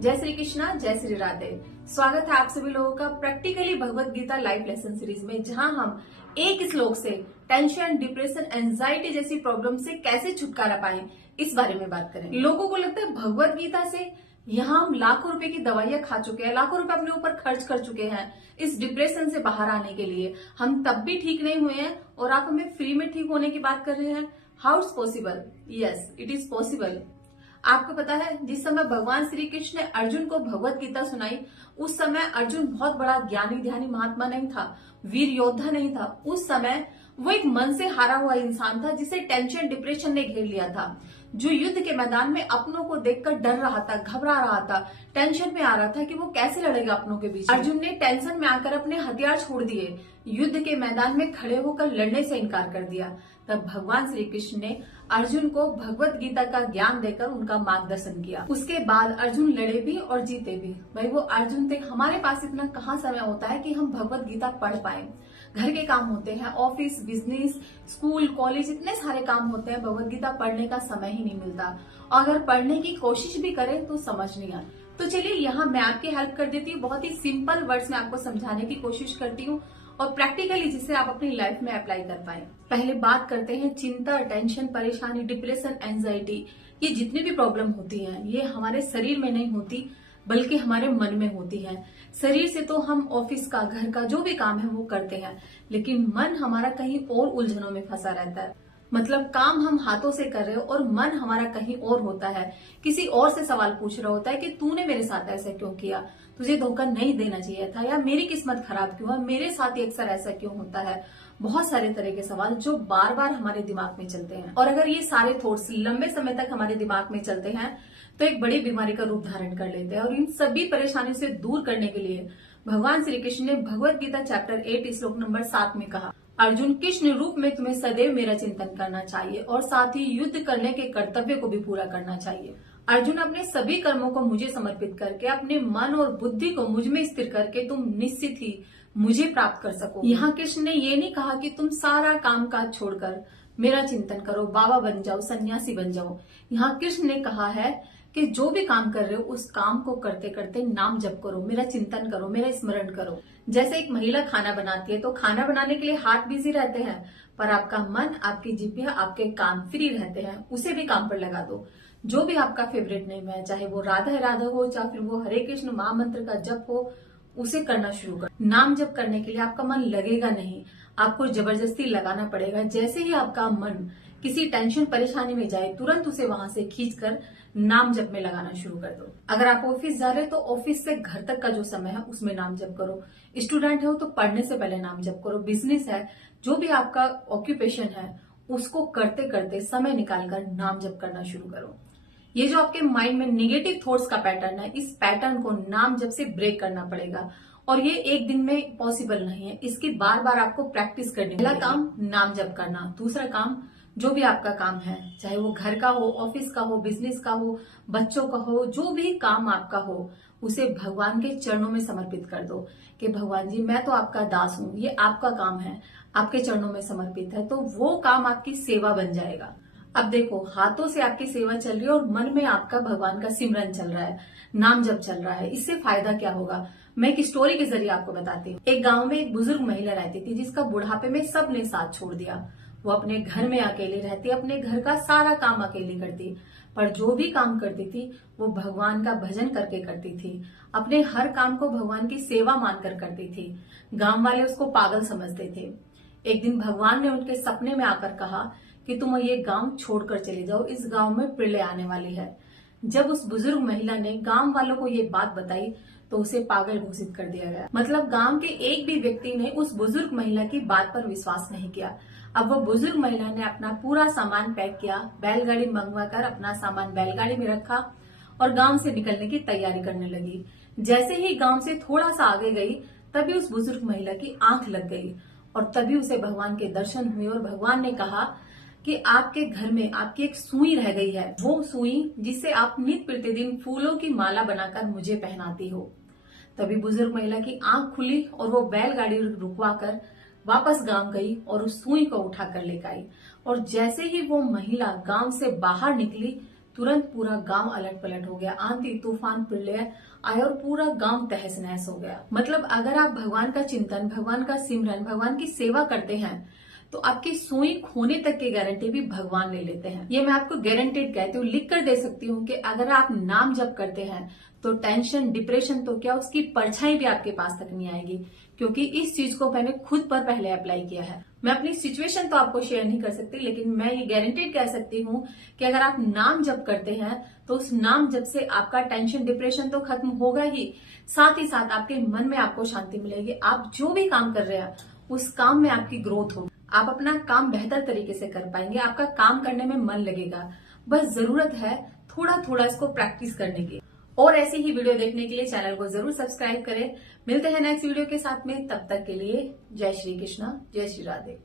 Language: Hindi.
जय श्री कृष्णा, जय श्री राधे। स्वागत है आप सभी लोगों का practically Bhagavad Gita live lesson series में, जहां हम एक श्लोक से टेंशन, डिप्रेशन, एंजाइटी जैसी प्रॉब्लम से कैसे छुटकारा पाएं, इस बारे में बात करें। लोगों को लगता है भगवत गीता से यहाँ हम लाखों रुपए की दवाइयां खा चुके हैं, लाखों रुपए अपने ऊपर खर्च कर चुके हैं इस डिप्रेशन से बाहर आने के लिए, हम तब भी ठीक नहीं हुए हैं और आप हमें फ्री में ठीक होने की बात कर रहे हैं। How it's possible? Yes, it is possible. आपको पता है, जिस समय भगवान श्री कृष्ण ने अर्जुन को भगवत गीता सुनाई, उस समय अर्जुन बहुत बड़ा ज्ञानी ध्यानी महात्मा नहीं था, वीर योद्धा नहीं था। उस समय वो एक मन से हारा हुआ इंसान था, जिसे टेंशन, डिप्रेशन ने घेर लिया था, जो युद्ध के मैदान में अपनों को देखकर डर रहा था, घबरा रहा था, टेंशन में आ रहा था कि वो कैसे लड़ेगा अपनों के बीच। अर्जुन ने टेंशन में आकर अपने हथियार छोड़ दिए, युद्ध के मैदान में खड़े होकर लड़ने से इनकार कर दिया। तब भगवान श्री कृष्ण ने अर्जुन को भगवत गीता का ज्ञान देकर उनका मार्गदर्शन किया। उसके बाद अर्जुन लड़े भी और जीते भी। भाई वो अर्जुन थे। हमारे पास इतना कहाँ समय होता है कि हम भगवत गीता पढ़ पाए। घर के काम होते हैं, ऑफिस, बिजनेस, स्कूल, कॉलेज, इतने सारे काम होते हैं, भगवत गीता पढ़ने का समय ही नहीं मिलता। अगर पढ़ने की कोशिश भी करें तो समझ नहीं आता। तो चलिए यहाँ मैं आपकी हेल्प कर देती हूँ, बहुत ही सिंपल वर्ड्स में आपको समझाने की कोशिश करती हूँ और प्रैक्टिकली जिसे आप अपनी लाइफ में अप्लाई कर पाए। पहले बात करते हैं चिंता, टेंशन, परेशानी, डिप्रेशन, एंजाइटी, ये जितनी भी प्रॉब्लम होती हैं, ये हमारे शरीर में नहीं होती बल्कि हमारे मन में होती है। शरीर से तो हम ऑफिस का, घर का जो भी काम है वो करते हैं, लेकिन मन हमारा कहीं और उलझनों में फंसा रहता है। मतलब काम हम हाथों से कर रहे हो और मन हमारा कहीं और होता है, किसी और से सवाल पूछ रहा होता है कि तूने मेरे साथ ऐसा क्यों किया, तुझे धोखा नहीं देना चाहिए था, या मेरी किस्मत खराब क्यों है, मेरे साथ ही अक्सर ऐसा क्यों होता है। बहुत सारे तरह के सवाल जो बार बार हमारे दिमाग में चलते हैं, और अगर ये सारे थॉट्स लंबे समय तक हमारे दिमाग में चलते हैं तो एक बड़ी बीमारी का रूप धारण कर लेते हैं। और इन सभी परेशानियों से दूर करने के लिए भगवान श्री कृष्ण ने भगवत गीता चैप्टर 8 श्लोक नंबर 7 में कहा, अर्जुन, कृष्ण रूप में तुम्हें सदैव मेरा चिंतन करना चाहिए और साथ ही युद्ध करने के कर्तव्य को भी पूरा करना चाहिए। अर्जुन, अपने सभी कर्मों को मुझे समर्पित करके अपने मन और बुद्धि को मुझ में स्थिर करके तुम निश्चित ही मुझे प्राप्त कर सको। यहाँ कृष्ण ने ये नहीं कहा कि तुम सारा काम काज छोड़कर मेरा चिंतन करो, बाबा बन जाओ, सन्यासी बन जाओ। यहाँ कृष्ण ने कहा है कि जो भी काम कर रहे हो उस काम को करते करते नाम जप करो, मेरा चिंतन करो, मेरा स्मरण करो। जैसे एक महिला खाना बनाती है तो खाना बनाने के लिए हाथ बिजी रहते हैं, पर आपका मन, आपकी जिह्वा, आपके कान फ्री रहते हैं, उसे भी काम पर लगा दो। जो भी आपका फेवरेट नेम है, चाहे वो राधा राधा हो, चाहे फिर वो हरे कृष्ण महामंत्र का जप हो, उसे करना शुरू कर। नाम जप करने के लिए आपका मन लगेगा नहीं, आपको जबरदस्ती लगाना पड़ेगा। जैसे ही आपका मन किसी टेंशन परेशानी में जाए, तुरंत उसे वहां से खींचकर नाम जप में लगाना शुरू कर दो। अगर आप ऑफिस जा रहे हो तो ऑफिस से घर तक का जो समय है उसमें नाम जप करो। स्टूडेंट हो तो पढ़ने से पहले नाम जप करो। बिजनेस है, जो भी आपका ऑक्यूपेशन है, उसको करते करते समय निकालकर नाम जप करना शुरू करो। ये जो आपके माइंड में निगेटिव थॉट्स का पैटर्न है, इस पैटर्न को नाम जप से ब्रेक करना पड़ेगा, और ये एक दिन में पॉसिबल नहीं है, इसकी बार बार आपको प्रैक्टिस करनी पड़ेगी। पहला काम नाम जप करना। दूसरा काम, जो भी आपका काम है, चाहे वो घर का हो, ऑफिस का हो, बिजनेस का हो, बच्चों का हो, जो भी काम आपका हो, उसे भगवान के चरणों में समर्पित कर दो कि भगवान जी, मैं तो आपका दास हूँ, ये आपका काम है, आपके चरणों में समर्पित है। तो वो काम आपकी सेवा बन जाएगा। अब देखो, हाथों से आपकी सेवा चल रही है और मन में आपका भगवान का सिमरन चल रहा है, नाम जप चल रहा है। इससे फायदा क्या होगा, मैं एक स्टोरी के जरिए आपको बताती हूँ। एक गांव में एक बुजुर्ग महिला रहती थी, जिसका बुढ़ापे में सबने साथ छोड़ दिया। वो अपने घर में अकेले रहती, अपने घर का सारा काम अकेले करती, पर जो भी काम करती थी वो भगवान का भजन करके करती थी। अपने हर काम को भगवान की सेवा मानकर करती थी। गांव वाले उसको पागल समझते थे। एक दिन भगवान ने उनके सपने में आकर कहा कि तुम ये गांव छोड़कर चले जाओ, इस गांव में प्रलय आने वाली है। जब उस बुजुर्ग महिला ने गांव वालों को ये बात बताई तो उसे पागल घोषित कर दिया गया। मतलब गांव के एक भी व्यक्ति ने उस बुजुर्ग महिला की बात पर विश्वास नहीं किया। अब वो बुजुर्ग महिला ने अपना पूरा सामान पैक किया, बैलगाड़ी मंगवाकर अपना सामान बैलगाड़ी में रखा और गांव से निकलने की तैयारी करने लगी। जैसे ही गांव से थोड़ा सा आगे गई, तभी उस बुजुर्ग महिला की आंख लग गई और तभी उसे भगवान के दर्शन हुए और भगवान ने कहा कि आपके घर में आपकी एक सुई रह गई है, वो सुई जिसे आप नित्य प्रतिदिन फूलों की माला बनाकर मुझे पहनाती हो। तभी बुजुर्ग महिला की आंख खुली और वो बैलगाड़ी रुकवाकर वापस गांव गई और उस सुई को उठाकर लेकर आई। और जैसे ही वो महिला गांव से बाहर निकली, तुरंत पूरा गांव अलट पलट हो गया, आंधी तूफान प्रलय आया और पूरा गांव तहस नहस हो गया। मतलब अगर आप भगवान का चिंतन, भगवान का सिमरन, भगवान की सेवा करते हैं तो आपकी सुई खोने तक की गारंटी भी भगवान ले लेते हैं। ये मैं आपको गारंटेड कहती हूँ, लिख कर दे सकती हूँ कि अगर आप नाम जप करते हैं तो टेंशन, डिप्रेशन तो क्या, उसकी परछाई भी आपके पास तक नहीं आएगी, क्योंकि इस चीज को मैंने खुद पर पहले अप्लाई किया है। मैं अपनी सिचुएशन तो आपको शेयर नहीं कर सकती, लेकिन मैं ये गारंटेड कह सकती हूँ कि अगर आप नाम जप करते हैं तो उस नाम जप से आपका टेंशन, डिप्रेशन तो खत्म होगा ही, साथ ही साथ आपके मन में आपको शांति मिलेगी। आप जो भी काम कर रहे हैं उस काम में आपकी ग्रोथ होगी, आप अपना काम बेहतर तरीके से कर पाएंगे, आपका काम करने में मन लगेगा। बस जरूरत है थोड़ा थोड़ा इसको प्रैक्टिस करने की। और ऐसी ही वीडियो देखने के लिए चैनल को जरूर सब्सक्राइब करें। मिलते हैं नेक्स्ट वीडियो के साथ में, तब तक के लिए जय श्री कृष्णा, जय श्री राधे।